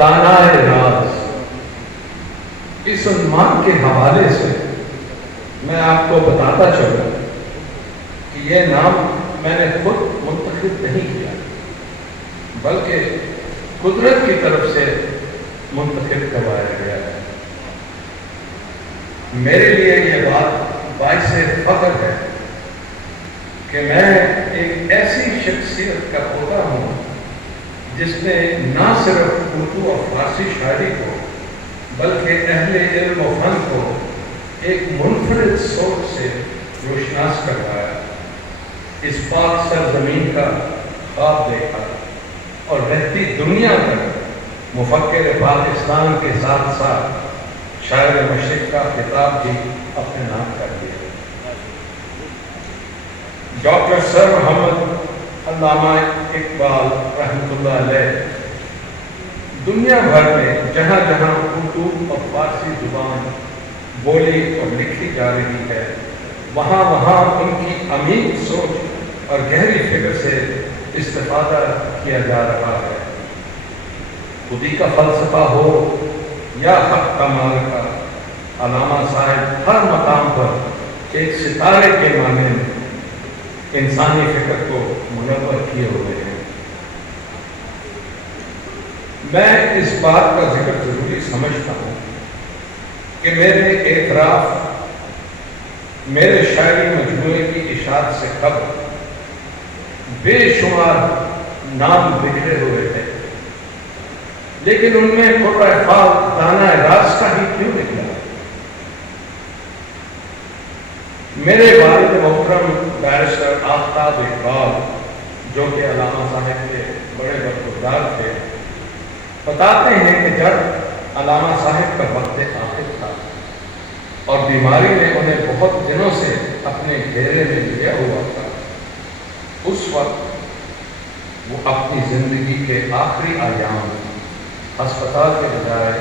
دانائے راز، اس عنوان کے حوالے سے میں آپ کو بتاتا چلوں کہ یہ نام میں نے خود منتخب نہیں کیا، بلکہ قدرت کی طرف سے منتخب کروایا گیا ہے۔ میرے لیے یہ بات باعث فخر ہے کہ میں ایک ایسی شخصیت کا پوتا ہوں جس نے نہ صرف اردو اور فارسی شاعری کو بلکہ اہل علم و فن کو ایک منفرد سوچ سے روشناس کروایا، اس پاک سرزمین کا خواب دیکھا اور رہتی دنیا تک مفکر پاکستان کے ساتھ ساتھ شاعر مشرق کا خطاب بھی اپنے نام کر دیا۔ ڈاکٹر سر محمد علامہ اقبال رحمۃ اللہ علیہ دنیا بھر میں جہاں جہاں اردو اور فارسی زبان بولی اور لکھی جا رہی ہے، وہاں وہاں ان کی عمیق سوچ اور گہری فکر سے استفادہ کیا جا رہا ہے۔ خودی کا فلسفہ ہو یا حق کا معرکہ، علامہ صاحب ہر مقام پر ایک ستارے کے معنی انسانی فکر کو منور کیے ہوئے ہیں۔ میں اس بات کا ذکر ضروری سمجھتا ہوں کہ میرے اعتراف میرے شاعری مجموعے کی اشاعت سے قبل بے شمار نام بکھرے ہوئے تھے، لیکن ان میں قرۂ دانہ راز کا ہی کیوں نکلا؟ میرے والد محترم بیرسٹر آفتاب اقبال، جو کہ علامہ صاحب کے بڑے برخوردار تھے، بتاتے ہیں کہ جب علامہ صاحب کا وقت آخر تھا اور بیماری نے انہیں بہت دنوں سے اپنے گھیرے میں لیا ہوا تھا، اس وقت وہ اپنی زندگی کے آخری ایام ہسپتال کے بجائے